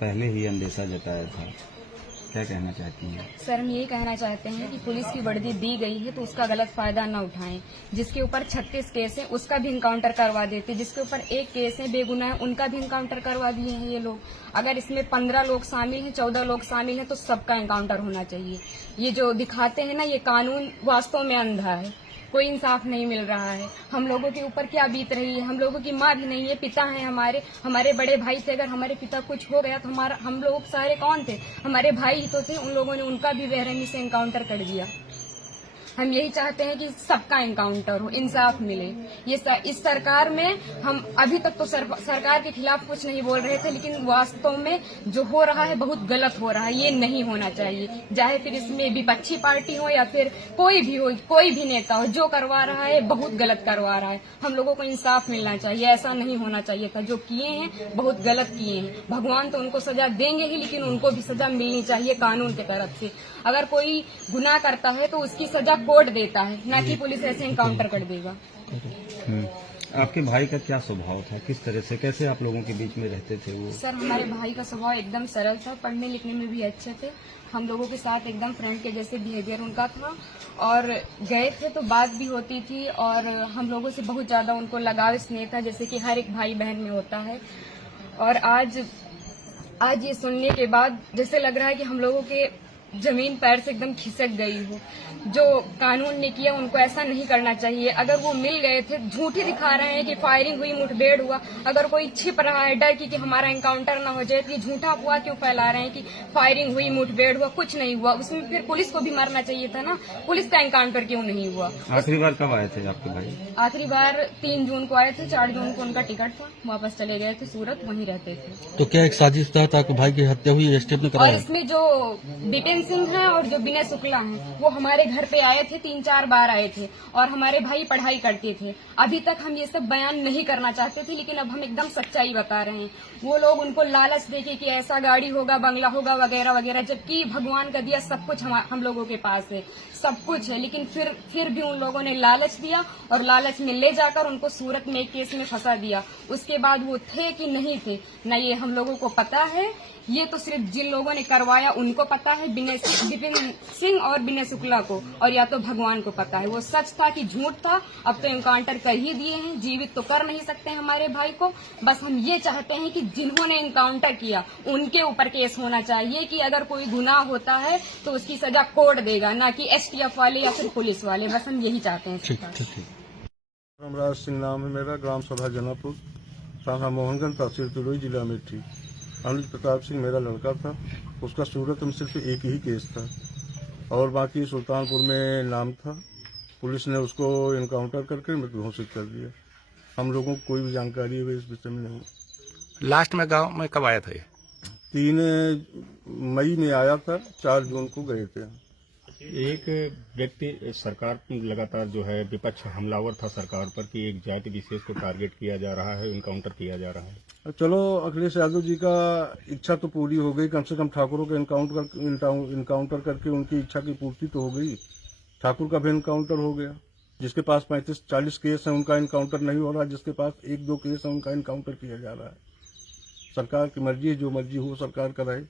पहले ही अंदेशा जताया था, क्या कहना चाहती हैं? सर, हम यही कहना चाहते हैं कि पुलिस की वर्दी दी गई है तो उसका गलत फायदा न उठाएं। जिसके ऊपर 36 केस है उसका भी इनकाउंटर करवा देते, जिसके ऊपर एक केस है बेगुनाह है उनका भी इनकाउंटर करवा दिए हैं ये लोग। अगर इसमें 15 लोग शामिल हैं, 14 लोग शामिल हैं तो सबका इनकाउंटर होना चाहिए। ये जो दिखाते हैं ना, ये कानून वास्तव में अंधा है, कोई इंसाफ नहीं मिल रहा है। हम लोगों के ऊपर क्या बीत रही है, हम लोगों की माँ भी नहीं है, पिता है हमारे बड़े भाई थे। अगर हमारे पिता कुछ हो गया तो हम लोग सारे कौन थे? हमारे भाई ही तो थे। उन लोगों ने उनका भी बेरहमी से इनकाउंटर कर दिया। हम यही चाहते हैं कि सबका इनकाउंटर हो, इंसाफ मिले। इस सरकार में हम अभी तक तो सरकार के खिलाफ कुछ नहीं बोल रहे थे, लेकिन वास्तव में जो हो रहा है बहुत गलत हो रहा है। ये नहीं होना चाहिए, चाहे फिर इसमें विपक्षी पार्टी हो या फिर कोई भी हो, कोई भी नेता हो, जो करवा रहा है बहुत गलत करवा रहा है। हम लोगों को इंसाफ मिलना चाहिए, ऐसा नहीं होना चाहिए था। जो किए हैं बहुत गलत किए हैं। भगवान तो उनको सजा देंगे ही, लेकिन उनको भी सजा मिलनी चाहिए कानून की तरफ से। अगर कोई गुनाह करता है तो उसकी सजा कोर्ट देता है, ना कि पुलिस ऐसे इनकाउंटर कर देगा। आपके भाई का क्या स्वभाव था, किस तरह से, कैसे आप लोगों के बीच में रहते थे वो? सर, हमारे भाई का स्वभाव एकदम सरल था, पढ़ने लिखने में भी अच्छे थे। हम लोगों के साथ एकदम फ्रेंड के जैसे बिहेवियर उनका था, और गए थे तो बात भी होती थी, और हम लोगों से बहुत ज्यादा उनको लगाव स्नेह था, जैसे कि हर एक भाई बहन में होता है। और आज ये सुनने के बाद जैसे लग रहा है कि हम लोगों के जमीन पैर से एकदम खिसक गई हो। जो कानून ने किया उनको ऐसा नहीं करना चाहिए। अगर वो मिल गए थे, झूठी दिखा रहे हैं कि फायरिंग हुई, मुठभेड़ हुआ। अगर कोई छिप रहा है डर की कि हमारा एनकाउंटर ना हो जाए, तो ये झूठा अफवाह क्यों फैला रहे हैं कि फायरिंग हुई, मुठभेड़ हुआ? कुछ नहीं हुआ। उसमें फिर पुलिस को भी मारना चाहिए था ना, पुलिस का एनकाउंटर क्यों नहीं हुआ? आखिरी बार कब आए थे आपके भाई? आखिरी बार 3 जून को आए थे, 4 जून को उनका टिकट था, वापस चले गए थे सूरत, वहीं रहते थे। तो क्या एक साजिश तहत आपके भाई की हत्या हुई, एसटीएफ ने और कराया? इसमें जो विपिन सिंह है और जो विनय शुक्ला हैं, वो हमारे घर पे आए थे, 3-4 बार आए थे, और हमारे भाई पढ़ाई करते थे। अभी तक हम ये सब बयान नहीं करना चाहते थे, लेकिन अब हम एकदम सच्चाई बता रहे हैं। वो लोग उनको लालच देके कि ऐसा गाड़ी होगा, बंगला होगा, वगैरह वगैरह, जबकि भगवान का दिया सब कुछ हम लोगों के पास है, सब कुछ है, लेकिन फिर भी उन लोगों ने लालच दिया, और लालच में ले जाकर उनको सूरत में एक केस में फंसा दिया। उसके बाद वो थे कि नहीं थे, न ये हम लोगों को पता है। ये तो सिर्फ जिन लोगों ने करवाया उनको पता है, विपिन सिंह और विनय शुक्ला को, और या तो भगवान को पता है वो सच था कि झूठ था। अब तो इनकाउंटर कर ही दिए हैं, जीवित तो कर नहीं सकते हमारे भाई को। बस हम ये चाहते हैं कि जिन्होंने इनकाउंटर किया उनके ऊपर केस होना चाहिए, कि अगर कोई गुनाह होता है तो उसकी सजा कोर्ट देगा, ना कि एसटीएफ वाले या फिर पुलिस वाले। बस हम यही चाहते हैं। रामराज सिंह नाम है मेरा, ग्राम सभा जनापुर, थाना मोहनगंज, तहसील तुरई, जिला अमेठी। अनुज प्रताप सिंह मेरा लड़का था, उसका सूरत में सिर्फ एक ही केस था, और बाकी सुल्तानपुर में नाम था। पुलिस ने उसको इनकाउंटर करके मृत घोषित कर दिया। हम लोगों को कोई भी जानकारी है इस विषय में नहीं। लास्ट में गांव में कब आया था ये? 3 मई में आया था, 4 जून को गए थे। एक व्यक्ति सरकार लगातार जो है विपक्ष हमलावर था सरकार पर कि एक जाति विशेष को टारगेट किया जा रहा है, इनकाउंटर किया जा रहा है। चलो, अखिलेश यादव जी का इच्छा तो पूरी हो गई, कम से कम ठाकुरों का इनकाउंटर करके उनकी इच्छा की पूर्ति तो हो गई। ठाकुर का भी इनकाउंटर हो गया। जिसके पास 35-40 केस है उनका इनकाउंटर नहीं हो रहा, जिसके पास 1-2 केस है उनका इनकाउंटर किया जा रहा है। सरकार की मर्जी है, जो मर्जी हो सरकार कराए।